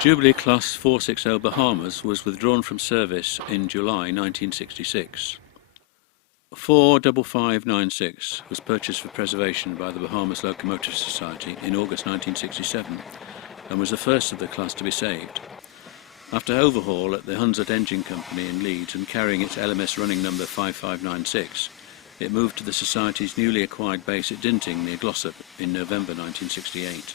Jubilee Class 460 Bahamas was withdrawn from service in July 1966. 45596 was purchased for preservation by the Bahamas Locomotive Society in August 1967 and was the first of the class to be saved. After overhaul at the Hunslet Engine Company in Leeds and carrying its LMS running number 5596, it moved to the Society's newly acquired base at Dinting near Glossop in November 1968.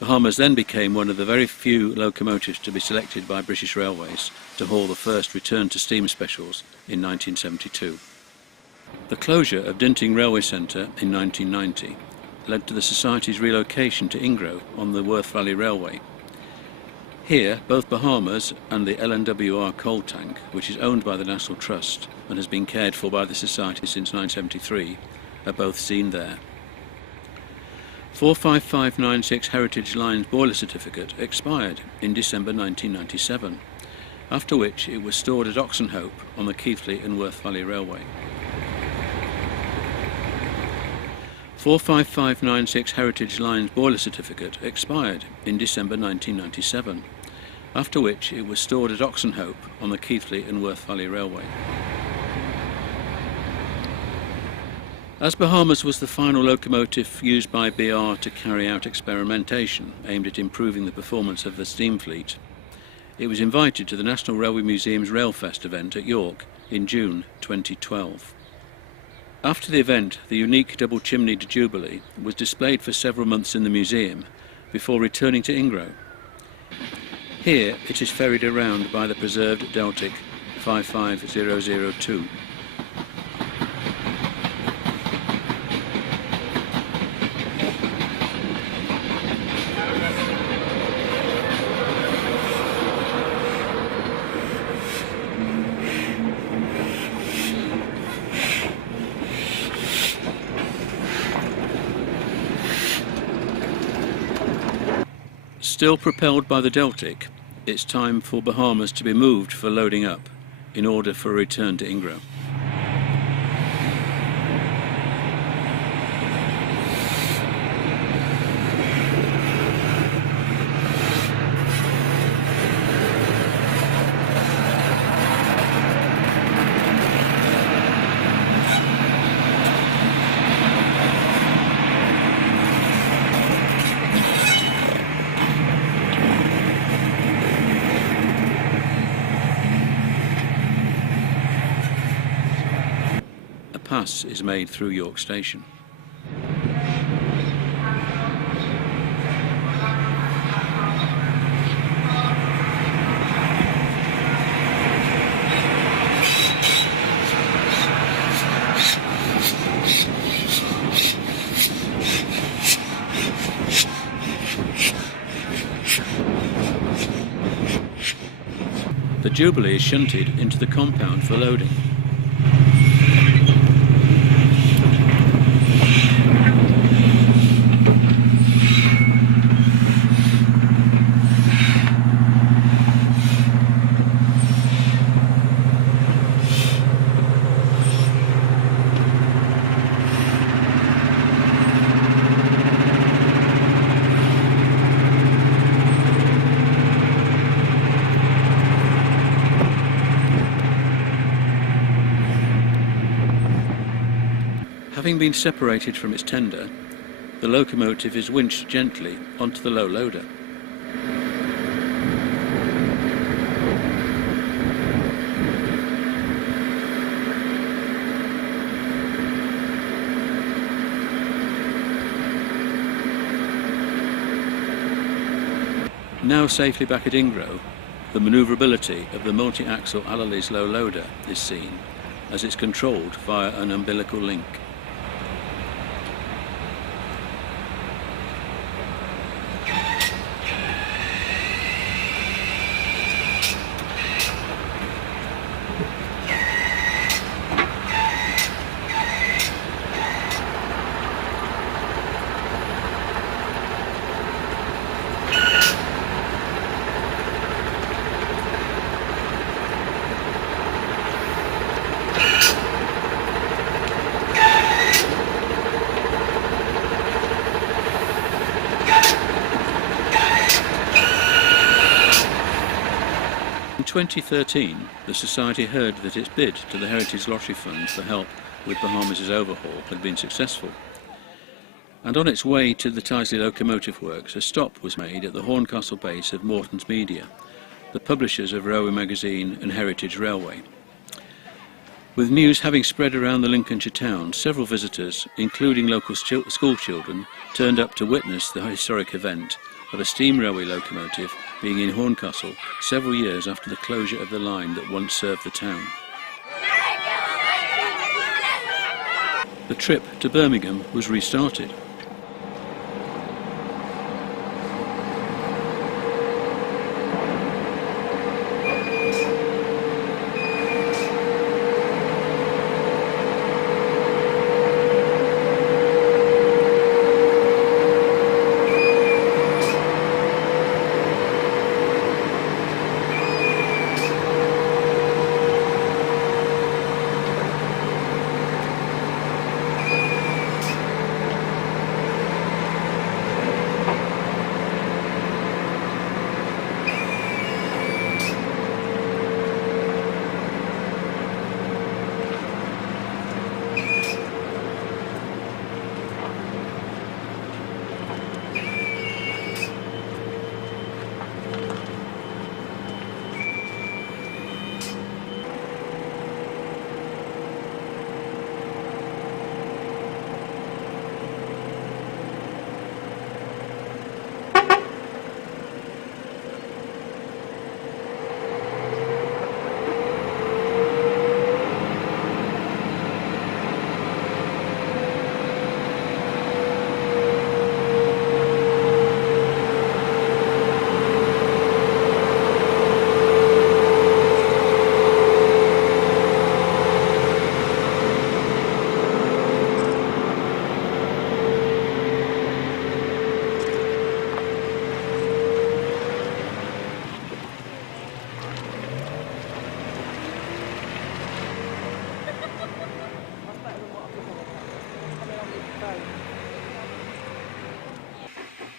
Bahamas then became one of the very few locomotives to be selected by British Railways to haul the first return to steam specials in 1972. The closure of Dinting Railway Centre in 1990 led to the Society's relocation to Ingro on the Worth Valley Railway. Here, both Bahamas and the LNWR coal tank, which is owned by the National Trust and has been cared for by the Society since 1973, are both seen there. 45596 Heritage Line's boiler certificate expired in December 1997, after which it was stored at Oxenhope on the Keighley and Worth Valley Railway. 45596 Heritage Line's boiler certificate expired in December 1997, after which it was stored at Oxenhope on the Keighley and Worth Valley Railway. As Bahamas was the final locomotive used by BR to carry out experimentation aimed at improving the performance of the steam fleet, it was invited to the National Railway Museum's Railfest event at York in June 2012. After the event, the unique double-chimneyed Jubilee was displayed for several months in the museum before returning to Ingro. Here it is ferried around by the preserved Deltic 55002. Still propelled by the Deltic, it's time for Bahamas to be moved for loading up in order for a return to Ingro. Pass is made through York Station. The Jubilee is shunted into the compound for loading. Having been separated from its tender, the locomotive is winched gently onto the low loader. Now safely back at Ingro, the manoeuvrability of the multi-axle Allaleys low loader is seen as it's controlled via an umbilical link. 2013, the Society heard that its bid to the Heritage Lottery Fund for help with Bahamas' overhaul had been successful. And on its way to the Tyseley Locomotive Works, a stop was made at the Horncastle base of Morton's Media, the publishers of Railway Magazine and Heritage Railway. With news having spread around the Lincolnshire town, several visitors, including local school children, turned up to witness the historic event of a steam railway locomotive being in Horncastle several years after the closure of the line that once served the town. The trip to Birmingham was restarted.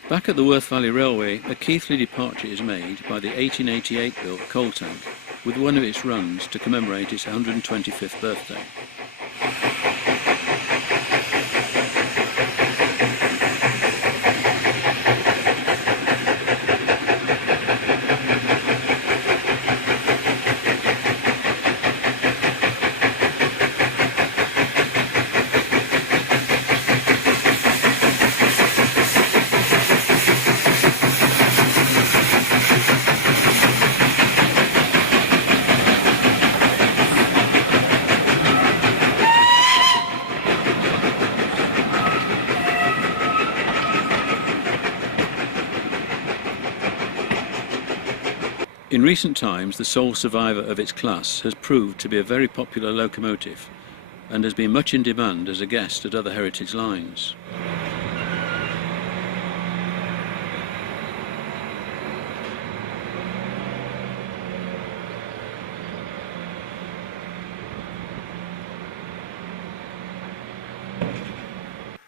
Back at the Worth Valley Railway, a Keighley departure is made by the 1888 built coal tank, with one of its runs to commemorate its 125th birthday. In recent times, the sole survivor of its class has proved to be a very popular locomotive and has been much in demand as a guest at other heritage lines.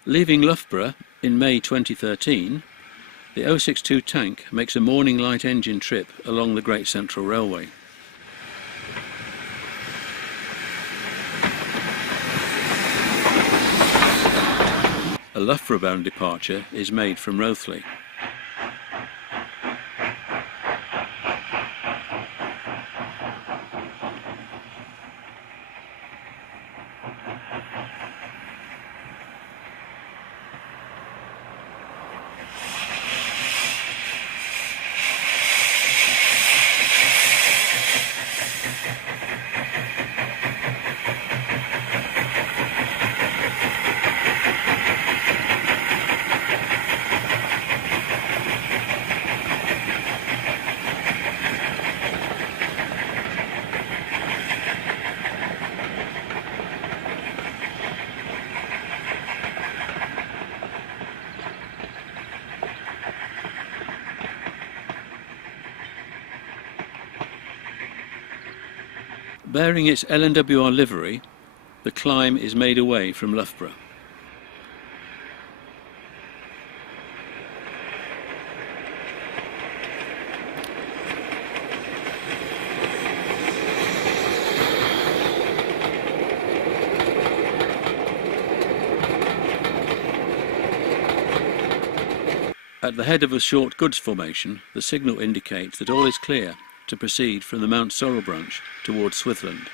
Leaving Loughborough in May 2013, the 062 tank makes a morning light engine trip along the Great Central Railway. A Loughborough-bound departure is made from Rothley. Bearing its LNWR livery, the climb is made away from Loughborough. At the head of a short goods formation, the signal indicates that all is clear to proceed from the Mount Sorrel branch towards Swithland.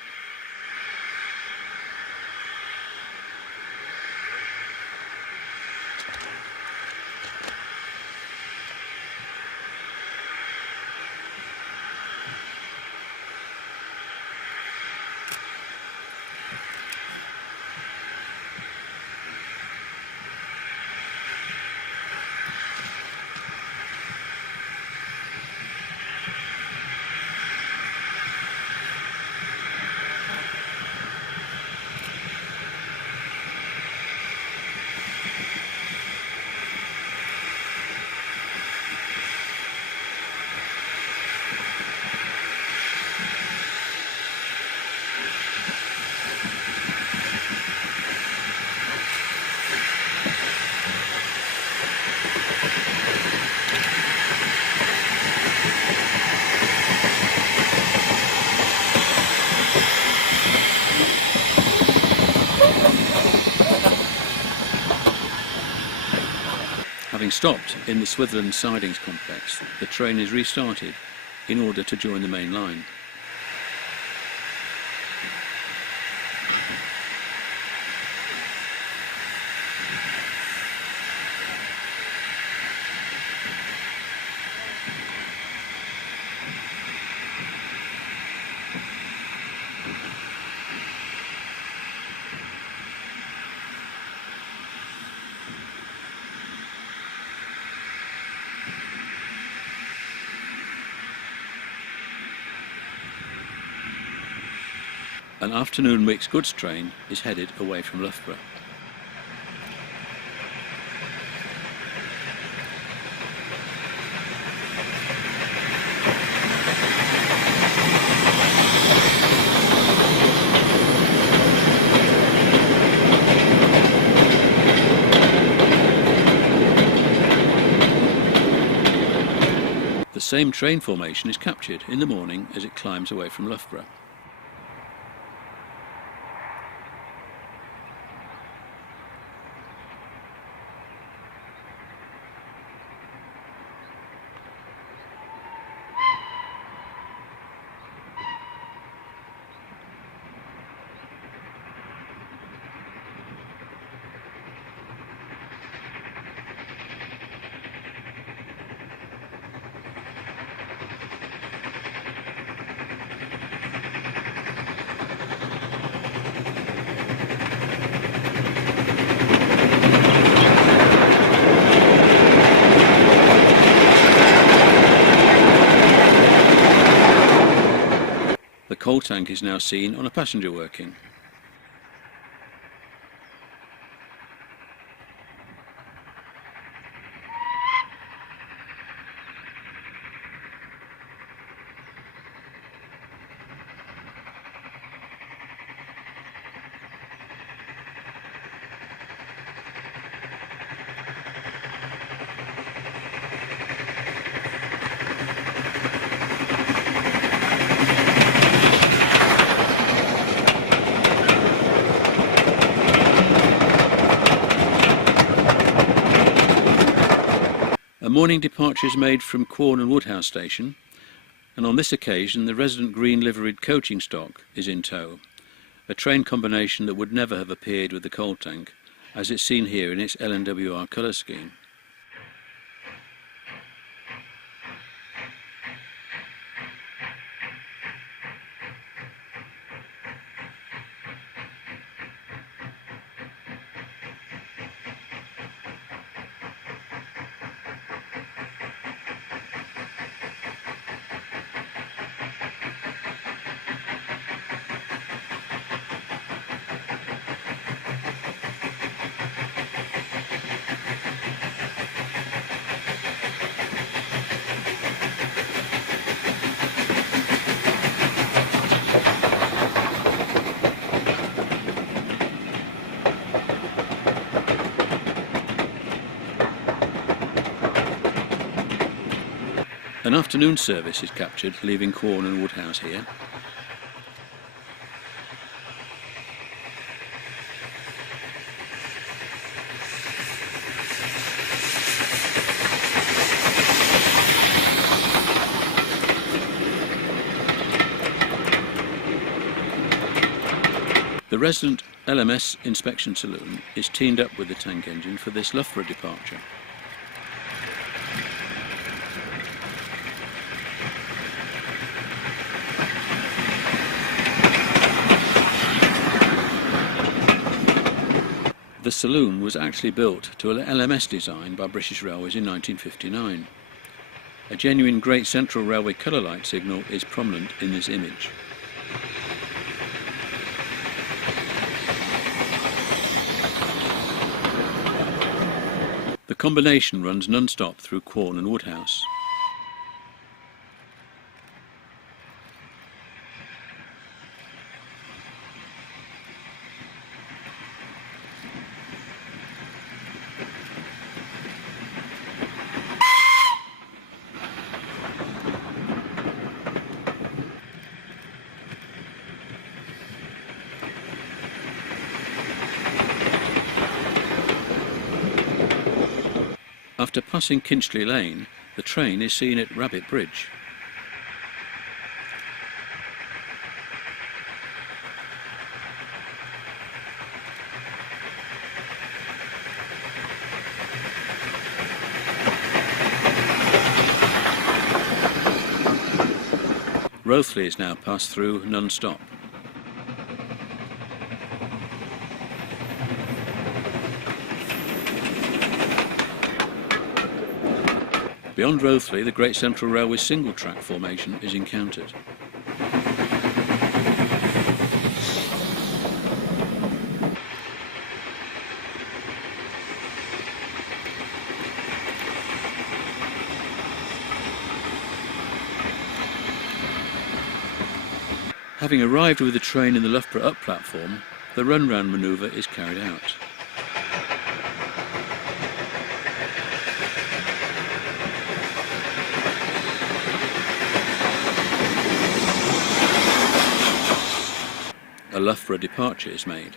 Having stopped in the Swithland sidings complex, the train is restarted in order to join the main line. An afternoon mixed goods train is headed away from Loughborough. The same train formation is captured in the morning as it climbs away from Loughborough. The coal tank is now seen on a passenger working. A morning departure is made from Quorn and Woodhouse station, and on this occasion the resident green liveried coaching stock is in tow, a train combination that would never have appeared with the coal tank, as it's seen here in its LNWR colour scheme. An afternoon service is captured, leaving Quorn and Woodhouse here. The resident LMS inspection saloon is teamed up with the tank engine for this Loughborough departure. The saloon was actually built to an LMS design by British Railways in 1959. A genuine Great Central Railway colour light signal is prominent in this image. The combination runs non-stop through Quorn and Woodhouse. After passing Kinchley Lane, the train is seen at Rabbit Bridge. Rothley is now passed through non-stop. Beyond Rothley, the Great Central Railway single-track formation is encountered. Having arrived with the train in the Loughborough Up platform, the run-round manoeuvre is carried out. A Loughborough departure is made.